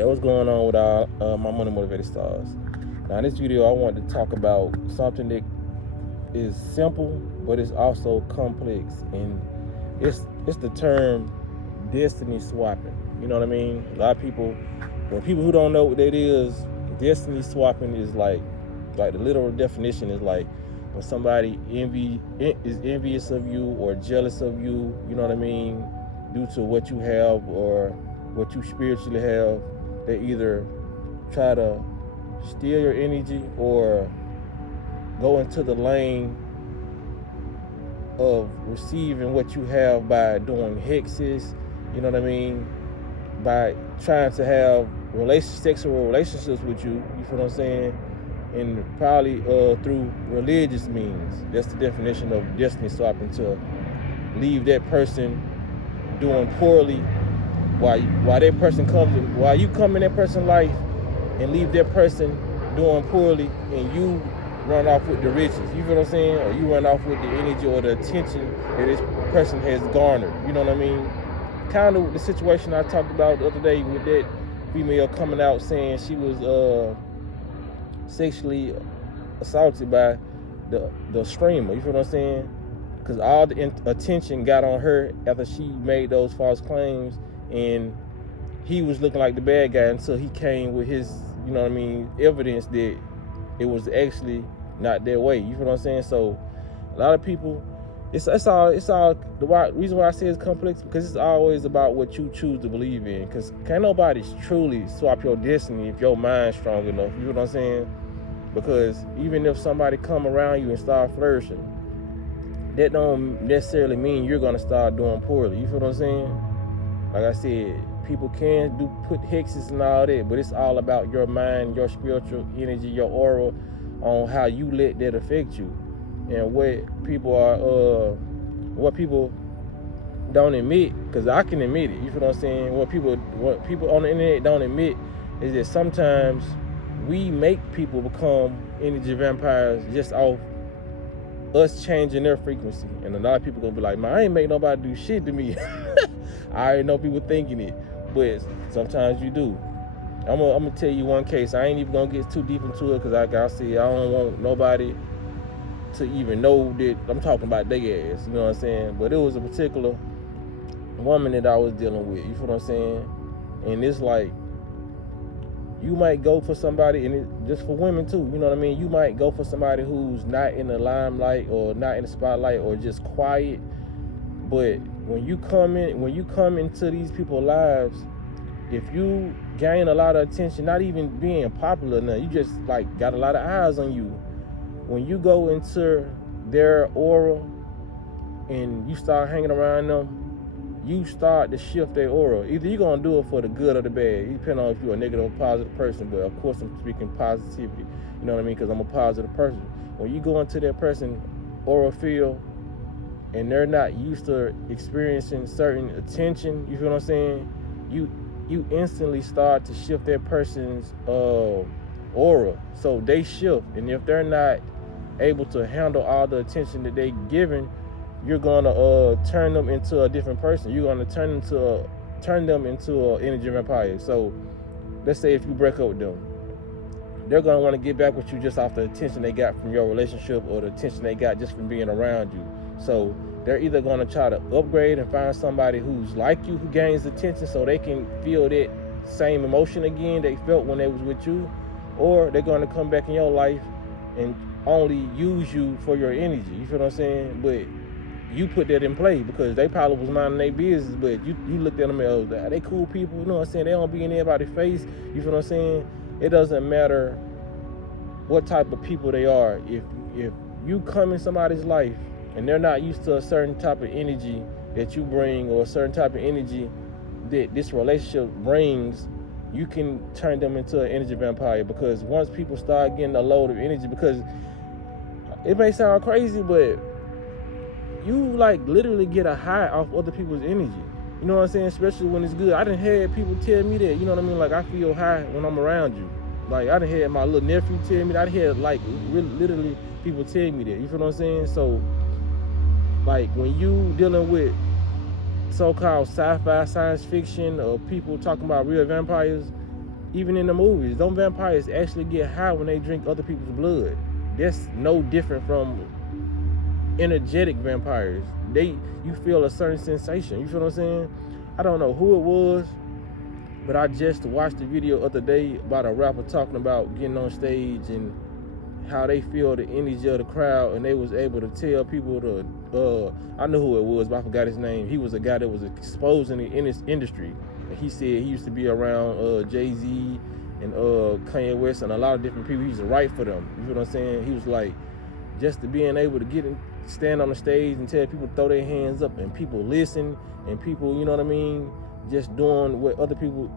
Okay, what's going on with my money motivated stars? Now, in this video, I want to talk about something that is simple, but it's also complex, and it's the term destiny swapping. You know what I mean? A lot of people, when people who don't know what that is, destiny swapping is like the literal definition is like when somebody is envious of you or jealous of you. You know what I mean? Due to what you have or what you spiritually have, they either try to steal your energy or go into the lane of receiving what you have by doing hexes, you know what I mean? By trying to have sexual relationships with you, you feel what I'm saying? And probably through religious means. That's the definition of destiny swapping, to leave that person doing poorly while that person while you come in that person's life and leave that person doing poorly, and you run off with the riches. You feel what I'm saying? Or you run off with the energy or the attention that this person has garnered. You know what I mean? Kind of the situation I talked about the other day with that female coming out saying she was sexually assaulted by the streamer. You feel what I'm saying? Because all the attention got on her after she made those false claims, and he was looking like the bad guy until he came with his, you know what I mean, evidence that it was actually not their way. You feel what I'm saying? So a lot of people, it's all the reason why I say it's complex, because it's always about what you choose to believe in. Because can't nobody truly swap your destiny if your mind's strong enough. You know what I'm saying? Because even if somebody come around you and start flourishing, that don't necessarily mean you're gonna start doing poorly. You feel what I'm saying? Like I said, people can put hexes and all that, but it's all about your mind, your spiritual energy, your aura, on how you let that affect you. And what people don't admit, because I can admit it, you feel what I'm saying? What people on the internet don't admit is that sometimes we make people become energy vampires just off us changing their frequency. And a lot of people gonna be like, man, I ain't make nobody do shit to me. I already know people thinking it, but sometimes you do. I'm gonna tell you one case. I ain't even gonna get too deep into it, because like I said, I don't want nobody to even know that I'm talking about their ass. You know what I'm saying? But it was a particular woman that I was dealing with. You feel what I'm saying? And it's like, you might go for somebody, and it, just for women too, you know what I mean? You might go for somebody who's not in the limelight or not in the spotlight or just quiet. But when you come into these people's lives, if you gain a lot of attention, not even being popular now, you just like got a lot of eyes on you. When you go into their aura and you start hanging around them, you start to shift their aura. Either you're gonna do it for the good or the bad. Depending on if you're a negative or positive person. But of course, I'm speaking positivity. You know what I mean? Because I'm a positive person. When you go into that person's aura field and they're not used to experiencing certain attention, you feel what I'm saying? You instantly start to shift that person's aura. So they shift, and if they're not able to handle all the attention that they're given, you're gonna turn them into a different person. You're gonna turn them into an energy vampire. So let's say if you break up with them, they're gonna want to get back with you just off the attention they got from your relationship or the attention they got just from being around you. So they're either gonna try to upgrade and find somebody who's like you, who gains attention, so they can feel that same emotion again they felt when they was with you, or they're gonna come back in your life and only use you for your energy. You feel what I'm saying? But you put that in play because they probably was minding their business, but you looked at them as, they cool people, you know what I'm saying? They don't be in everybody's face, you feel what I'm saying? It doesn't matter what type of people they are. If you come in somebody's life and they're not used to a certain type of energy that you bring, or a certain type of energy that this relationship brings, you can turn them into an energy vampire. Because once people start getting a load of energy, because it may sound crazy, but you like literally get a high off other people's energy. You know what I'm saying? Especially when it's good. I done had people tell me that, you know what I mean? Like, I feel high when I'm around you. Like, I done had my little nephew tell me that. I had like literally people tell me that. You feel what I'm saying? So like, when you dealing with so-called sci-fi, science fiction, or people talking about real vampires, even in the movies, don't vampires actually get high when they drink other people's blood? That's no different from energetic vampires. You feel a certain sensation. You feel what I'm saying? I don't know who it was, but I just watched the video the other day about a rapper talking about getting on stage and how they feel the energy of the crowd, and they was able to tell people to, I know who it was, but I forgot his name. He was a guy that was exposing it in this industry. And he said he used to be around Jay-Z and Kanye West and a lot of different people. He used to write for them. You know what I'm saying? He was like, just to being able to stand on the stage and tell people to throw their hands up, and people listen, and people, you know what I mean, just doing what other people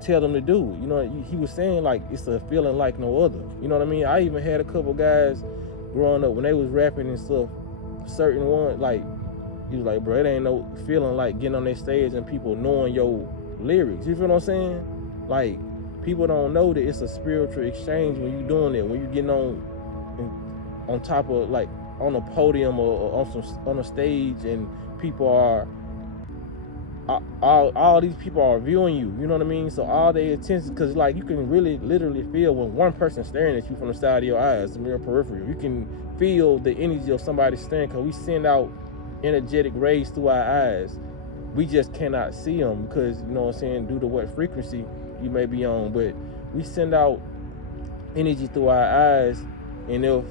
tell them to do. You know, he was saying like it's a feeling like no other. You know what I mean? I even had a couple guys growing up when they was rapping and stuff, certain one, like, he was like, bro, it ain't no feeling like getting on that stage and people knowing your lyrics. You feel what I'm saying? Like, people don't know that it's a spiritual exchange when you doing it, when you getting on top of, like, on a podium or on a stage, and people are all these people are viewing you. You know what I mean? So all their attention, because like you can really literally feel when one person staring at you from the side of your eyes, the mirror peripheral. You can feel the energy of somebody staring, because we send out energetic rays through our eyes. We just cannot see them because, you know what I'm saying, due to what frequency you may be on. But we send out energy through our eyes, and if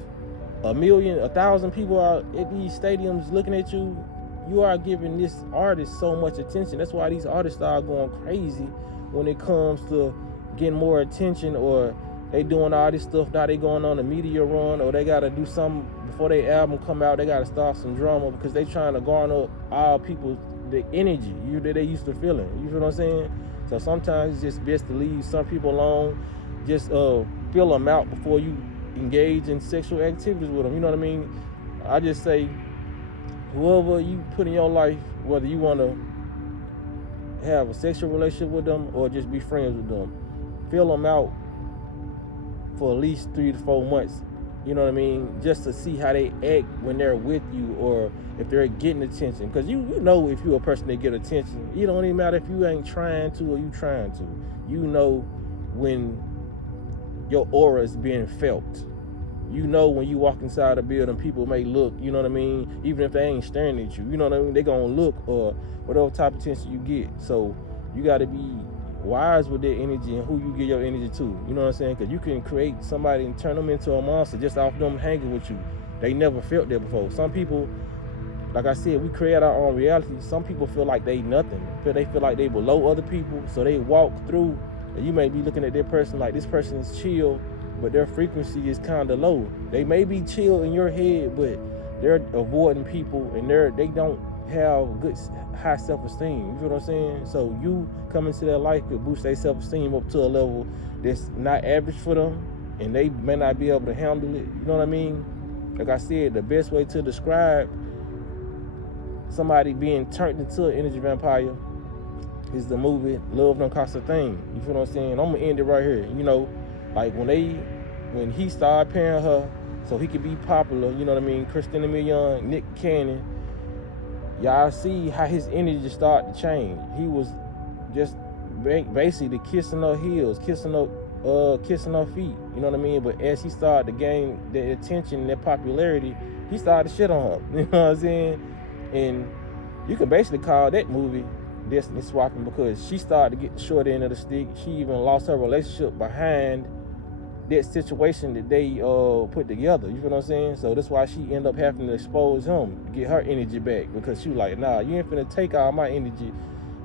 1,000 people are at these stadiums looking at you, you are giving this artist so much attention. That's why these artists are going crazy when it comes to getting more attention, or they doing all this stuff. Now they going on a media run, or they got to do something before their album come out. They got to start some drama because they trying to garner all people the energy that they used to feeling. You feel what I'm saying? So sometimes it's just best to leave some people alone. Just fill them out before you engage in sexual activities with them. You know what I mean? I just say, whoever you put in your life, whether you want to have a sexual relationship with them or just be friends with them, fill them out for at least 3 to 4 months. You know what I mean? Just to see how they act when they're with you, or if they're getting attention. Because you know if you're a person that get attention, it don't even matter if you ain't trying to or you trying to. You know when your aura is being felt. You know when you walk inside a building, people may look, you know what I mean? Even if they ain't staring at you, you know what I mean? They gonna look, or whatever type of attention you get. So you gotta be wise with their energy and who you give your energy to. You know what I'm saying? Because you can create somebody and turn them into a monster just off them hanging with you. They never felt that before. Some people, like I said, we create our own reality. Some people feel like they nothing. They feel like they below other people, so they walk through, and you may be looking at their person like this person is chill, but their frequency is kind of low. They may be chill in your head, but they're avoiding people, and they don't have good high self-esteem. You feel what I'm saying? So you come into their life could boost their self-esteem up to a level that's not average for them, and they may not be able to handle it. You know what I mean? Like I said, the best way to describe somebody being turned into an energy vampire is the movie Love Don't Cost a Thing. You feel what I'm saying? I'm gonna end it right here. You know, like when he started paying her so he could be popular, you know what I mean? Christina Milian, Nick Cannon, y'all see how his energy started to change. He was just basically kissing her heels, kissing her feet, you know what I mean? But as he started to gain the attention and that popularity, he started to shit on her. You know what I'm saying? And you can basically call that movie Destiny Swapping, because she started to get the short end of the stick. She even lost her relationship behind that situation that they put together. You feel what I'm saying? So that's why she ended up having to expose him to get her energy back, because she was like, nah, you ain't finna take all my energy,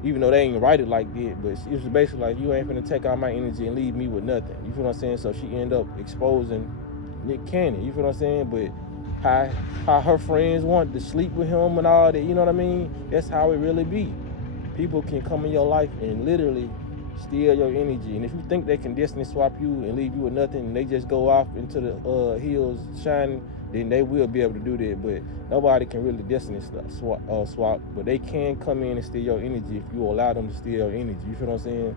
even though they ain't write it like that, but it was basically like, you ain't finna take all my energy and leave me with nothing. You feel what I'm saying? So she ended up exposing Nick Cannon. You feel what I'm saying? But how her friends want to sleep with him and all that, you know what I mean? That's how it really be. People can come in your life and literally steal your energy. And if you think they can destiny swap you and leave you with nothing, and they just go off into the hills shining, then they will be able to do that. But nobody can really destiny swap, but they can come in and steal your energy if you allow them to steal your energy. You feel what I'm saying?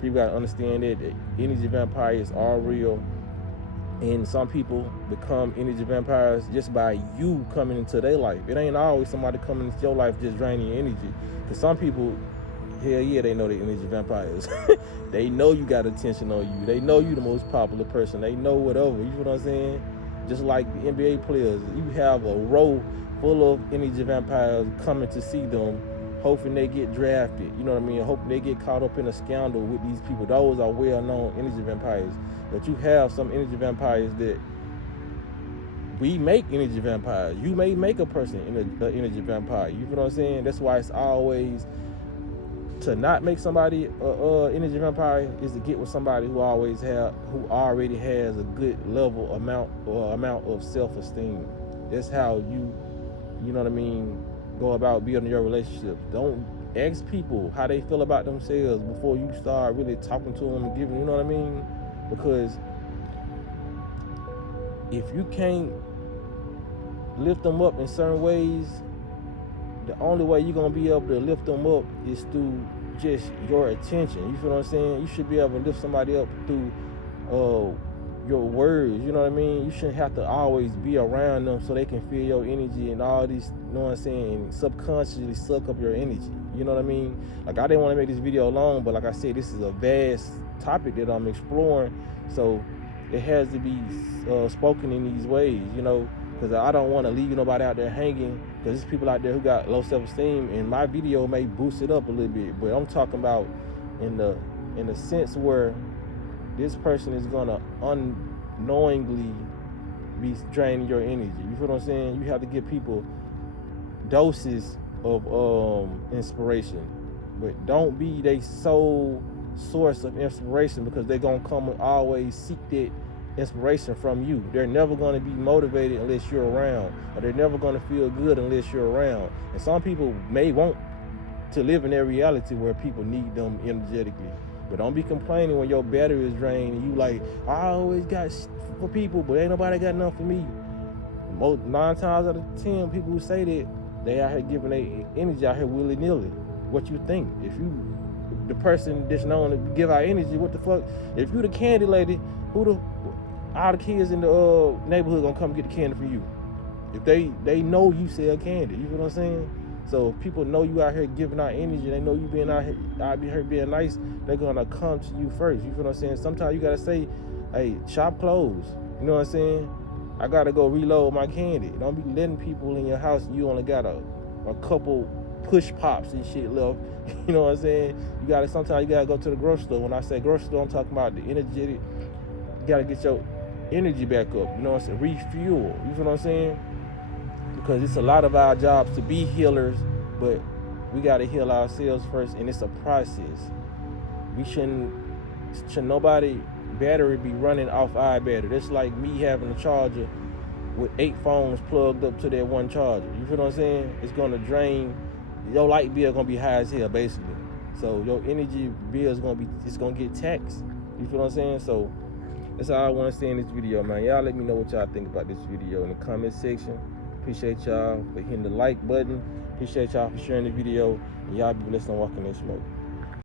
People gotta understand that energy vampires are real. And some people become energy vampires just by you coming into their life. It ain't always somebody coming into your life just draining your energy. Because some people hell yeah, they know they energy vampires. They know you got attention on you. They know you the most popular person. They know whatever. You know what I'm saying? Just like the NBA players, you have a row full of energy vampires coming to see them, hoping they get drafted. You know what I mean? Hoping they get caught up in a scandal with these people. Those are well-known energy vampires. But you have some energy vampires that we make energy vampires. You may make a person an energy vampire. You know what I'm saying? That's why it's always to not make somebody energy vampire is to get with somebody who already has a good level amount of self-esteem. That's how you know what I mean, go about building your relationship. Don't ask people how they feel about themselves before you start really talking to them and giving, you know what I mean? Because if you can't lift them up in certain ways, the only way you're going to be able to lift them up is through just your attention. You feel what I'm saying? You should be able to lift somebody up through your words. You know what I mean? You shouldn't have to always be around them so they can feel your energy and all these, you know what I'm saying, and subconsciously suck up your energy. You know what I mean? Like, I didn't want to make this video long, but like I said, this is a vast topic that I'm exploring. So it has to be spoken in these ways, you know, because I don't want to leave nobody out there hanging, because there's people out there who got low self-esteem, and my video may boost it up a little bit, but I'm talking about in the sense where this person is going to unknowingly be draining your energy. You feel what I'm saying? You have to give people doses of inspiration, but don't be their sole source of inspiration, because they're going to come and always seek that inspiration from you. They're never going to be motivated unless you're around, or they're never going to feel good unless you're around. And some people may want to live in their reality where people need them energetically, but don't be complaining when your battery is drained and you like, I always got for people, but ain't nobody got enough for me. 9 times out of 10 people who say that, they out here giving their energy out here willy-nilly. What you think? If you the person that's known to give out energy, what the fuck? If you the candy lady, all the kids in the neighborhood gonna come get the candy for you. If they know you sell candy, you know what I'm saying? So if people know you out here giving out energy, they know you being out here being nice, they're gonna come to you first. You feel what I'm saying? Sometimes you gotta say, hey, shop closed. You know what I'm saying? I gotta go reload my candy. Don't be letting people in your house and you only got a couple push pops and shit left. You know what I'm saying? Sometimes you gotta go to the grocery store. When I say grocery store, I'm talking about the energetic. You gotta get your energy back up. You know what I'm saying? Refuel. You feel what I'm saying? Because it's a lot of our jobs to be healers, but we gotta heal ourselves first, and it's a process. We shouldn't nobody battery be running off our battery. That's like me having a charger with 8 phones plugged up to that one charger. You feel what I'm saying? It's gonna drain. Your light bill gonna be high as hell, basically. So your energy bill is gonna get taxed. You feel what I'm saying? So that's all I want to say in this video, man. Y'all let me know what y'all think about this video in the comment section. Appreciate y'all for hitting the like button. Appreciate y'all for sharing the video. And y'all be blessed and walking in smoke.